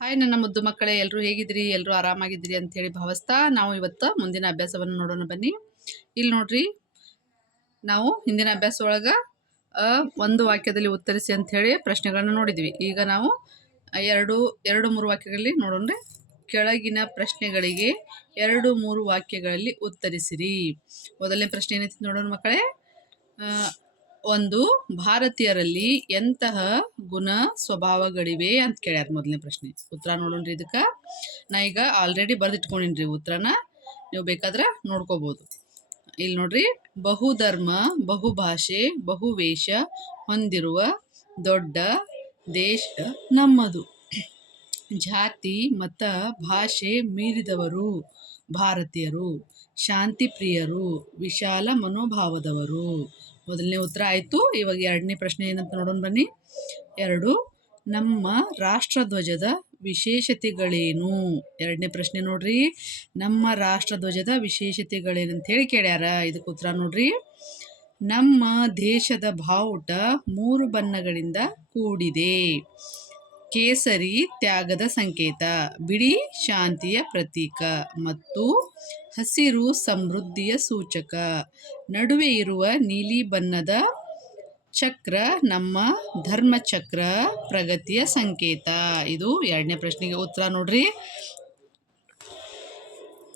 Hi ನನ್ನ ಮುದ್ದು ಮಕ್ಕಳೇ ಎಲ್ಲರೂ ಹೇಗಿದ್ರಿ ಎಲ್ಲರೂ ಆರಾಮಾಗಿದ್ರಿ ಅಂತ ಹೇಳಿ ಭಾವಿಸ್ತಾ ನಾವು ಇವತ್ತು ಮುಂದಿನ ಅಭ್ಯಾಸವನ್ನು ನೋಡೋಣ ಬನ್ನಿ. ಇಲ್ಲಿ ನೋಡ್ರಿ, ನಾವು ಹಿಂದಿನ ಅಭ್ಯಾಸ ಒಳಗೆ ಒಂದು ವಾಕ್ಯದಲ್ಲಿ ಉತ್ತರಿಸಿ ಅಂತ ಹೇಳಿ ಪ್ರಶ್ನೆಗಳನ್ನು ನೋಡಿದ್ವಿ. ಈಗ ನಾವು ಎರಡು ಎರಡು, ಮೂರು ವಾಕ್ಯಗಳಲ್ಲಿ ನೋಡೋಣ ಕೆಳಗಿನ ಪ್ರಶ್ನೆಗಳಿಗೆ ಎರಡು, ಮೂರು ವಾಕ್ಯಗಳಲ್ಲಿ ಉತ್ತರಿಸಿರಿ. ಮೊದಲನೇ ಪ್ರಶ್ನೆ ಏನೈತಿ ನೋಡೋಣ ಮಕ್ಕಳೇ? ಒಂದು ಭಾರತೀಯರಲ್ಲಿ ಎಂತಹ ಗುಣ ಸ್ವಭಾವಗಳಿವೆ ಅಂತ ಕೇಳ್ಯಾರ ಮೊದಲನೇ ಪ್ರಶ್ನೆ. ಉತ್ತರ ನೋಡೋಣ್ರಿ ಇದಕ್ಕೆ. ನಾ ಈಗ ಆಲ್ರೆಡಿ ಬರೆದಿಟ್ಕೊಂಡಿನ್ರಿ ಉತ್ತರನ ನೀವು ಬೇಕಾದ್ರೆ ನೋಡ್ಕೋಬೋದು. ಇಲ್ಲಿ ನೋಡ್ರಿ, ಬಹುಧರ್ಮ, ಬಹುಭಾಷೆ, ಬಹುವೇಷ ಹೊಂದಿರುವ ದೊಡ್ಡ ದೇಶ ನಮ್ಮದು. ಜಾತಿ, ಮತ, ಭಾಷೆ ಮೀರಿದವರು. ಭಾರತೀಯರು ಶಾಂತಿ ಪ್ರಿಯರು ವಿಶಾಲ ಮನೋಭಾವದವರು. ಮೊದಲನೇ ಉತ್ತರ ಆಯಿತು. ಇವಾಗ ಎರಡನೇ ಪ್ರಶ್ನೆ ಏನಂತ ನೋಡೋಣ ಬನ್ನಿ. ಎರಡು, ನಮ್ಮ ರಾಷ್ಟ್ರಧ್ವಜದ ವಿಶೇಷತೆಗಳೇನು? ಎರಡನೇ ಪ್ರಶ್ನೆ ನೋಡ್ರಿ. ನಮ್ಮ ರಾಷ್ಟ್ರಧ್ವಜದ ವಿಶೇಷತೆಗಳೇನು ಹೇಳಿ ಕೇಳ್ಯಾರ. ಇದಕ್ಕೆ ಉತ್ತರ ನೋಡ್ರಿ. ನಮ್ಮ ದೇಶದ ಬಾವುಟ ಮೂರು ಬಣ್ಣಗಳಿಂದ ಕೂಡಿದೆ. ಕೇಸರಿ ತ್ಯಾಗದ ಸಂಕೇತ. ಬಿಳಿ ಶಾಂತಿಯ ಪ್ರತೀಕ ಮತ್ತು ಹಸಿರು ಸಮೃದ್ಧಿಯ ಸೂಚಕ. ನಡುವೆ ಇರುವ ನೀಲಿ ಬಣ್ಣದ ಚಕ್ರ ನಮ್ಮ ಧರ್ಮಚಕ್ರ ಪ್ರಗತಿಯ ಸಂಕೇತ. ಇದು ಎರಡನೇ ಪ್ರಶ್ನೆಗೆ ಉತ್ತರ ನೋಡ್ರಿ.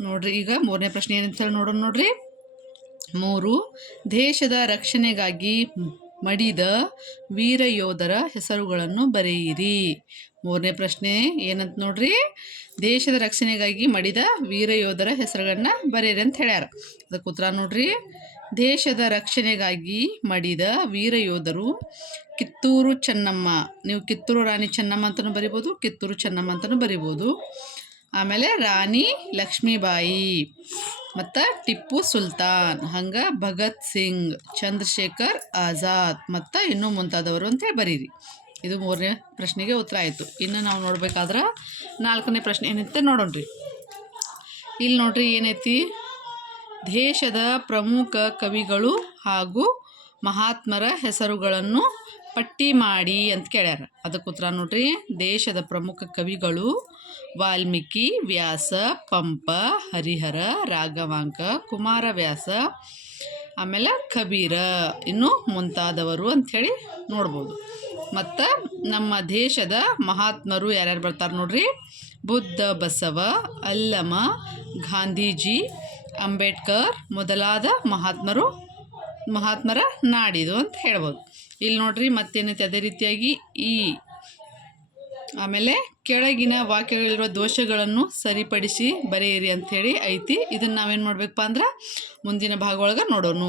ನೋಡ್ರಿ ಈಗ ಮೂರನೇ ಪ್ರಶ್ನೆ ಏನಂತ ಹೇಳಿ ನೋಡೋಣ ನೋಡ್ರಿ. ಮೂರು, ದೇಶದ ರಕ್ಷಣೆಗಾಗಿ ಮಡಿದ ವೀರ ಯೋಧರ ಹೆಸರುಗಳನ್ನು ಬರೆಯಿರಿ. ಮೂರನೇ ಪ್ರಶ್ನೆ, ಏನಂತ ನೋಡ್ರಿ? ದೇಶದ ರಕ್ಷಣೆಗಾಗಿ ಮಡಿದ ವೀರ ಯೋಧರ ಹೆಸರುಗಳನ್ನ ಬರೆಯಿರಿ ಅಂತ ಹೇಳ್ಯಾರ. ಅದಕ್ಕೆ ಉತ್ತರ ನೋಡ್ರಿ. ದೇಶದ ರಕ್ಷಣೆಗಾಗಿ ಮಡಿದ ವೀರ ಯೋಧರು ಕಿತ್ತೂರು ಚೆನ್ನಮ್ಮ. ನೀವು ಕಿತ್ತೂರು ರಾಣಿ ಚೆನ್ನಮ್ಮ ಅಂತಲೂ ಬರಿಬೋದು, ಕಿತ್ತೂರು ಚೆನ್ನಮ್ಮ ಅಂತಲೂ ಬರಿಬೋದು. ಆಮೇಲೆ ರಾಣಿ ಲಕ್ಷ್ಮೀಬಾಯಿ. ಮತ್ತು ಟಿಪ್ಪು ಸುಲ್ತಾನ್, ಹಂಗೆ ಭಗತ್ ಸಿಂಗ್, ಚಂದ್ರಶೇಖರ್ ಆಜಾದ್ ಮತ್ತು ಇನ್ನೂ ಮುಂತಾದವರು ಅಂತೇಳಿ ಬರೀರಿ. ಇದು ಮೂರನೇ ಪ್ರಶ್ನೆಗೆ ಉತ್ತರ ಆಯಿತು. ಇನ್ನು ನಾವು ನೋಡ್ಬೇಕಾದ್ರೆ ನಾಲ್ಕನೇ ಪ್ರಶ್ನೆ ಏನೈತೆ ನೋಡೋಣ್ರಿ. ಇಲ್ಲಿ ನೋಡ್ರಿ ಏನೈತಿ? ದೇಶದ ಪ್ರಮುಖ ಕವಿಗಳು ಹಾಗೂ ಮಹಾತ್ಮರ ಹೆಸರುಗಳನ್ನು ಪಟ್ಟಿ ಮಾಡಿ ಅಂತ ಕೇಳ್ಯಾರ. ಅದಕ್ಕೆ ಉತ್ತರ ನೋಡ್ರಿ. ದೇಶದ ಪ್ರಮುಖ ಕವಿಗಳು ವಾಲ್ಮೀಕಿ, ವ್ಯಾಸ, ಪಂಪ, ಹರಿಹರ, ರಾಘವಾಂಕ, ಕುಮಾರವ್ಯಾಸ, ಆಮೇಲೆ ಕಬೀರ ಇನ್ನು ಮುಂತಾದವರು ಅಂಥೇಳಿ ನೋಡ್ಬೋದು. ಮತ್ತು ನಮ್ಮ ದೇಶದ ಮಹಾತ್ಮರು ಯಾರ್ಯಾರು ಬರ್ತಾರೆ ನೋಡ್ರಿ? ಬುದ್ಧ, ಬಸವ, ಅಲ್ಲಮ, ಗಾಂಧೀಜಿ, ಅಂಬೇಡ್ಕರ್ ಮೊದಲಾದ ಮಹಾತ್ಮರು, ಮಹಾತ್ಮರ ನಾಡಿದು ಅಂತ ಹೇಳ್ಬೋದು. ಇಲ್ಲಿ ನೋಡ್ರಿ ಮತ್ತೇನೈತೆ? ಅದೇ ರೀತಿಯಾಗಿ ಈ ಆಮೇಲೆ ಕೆಳಗಿನ ವಾಕ್ಯಗಳಿರುವ ದೋಷಗಳನ್ನು ಸರಿಪಡಿಸಿ ಬರೆಯಿರಿ ಅಂಥೇಳಿ ಐತಿ. ಇದನ್ನು ನಾವೇನು ಮಾಡಬೇಕಪ್ಪ ಅಂದ್ರೆ ಮುಂದಿನ ಭಾಗ ಒಳಗೆ ನೋಡೋಣ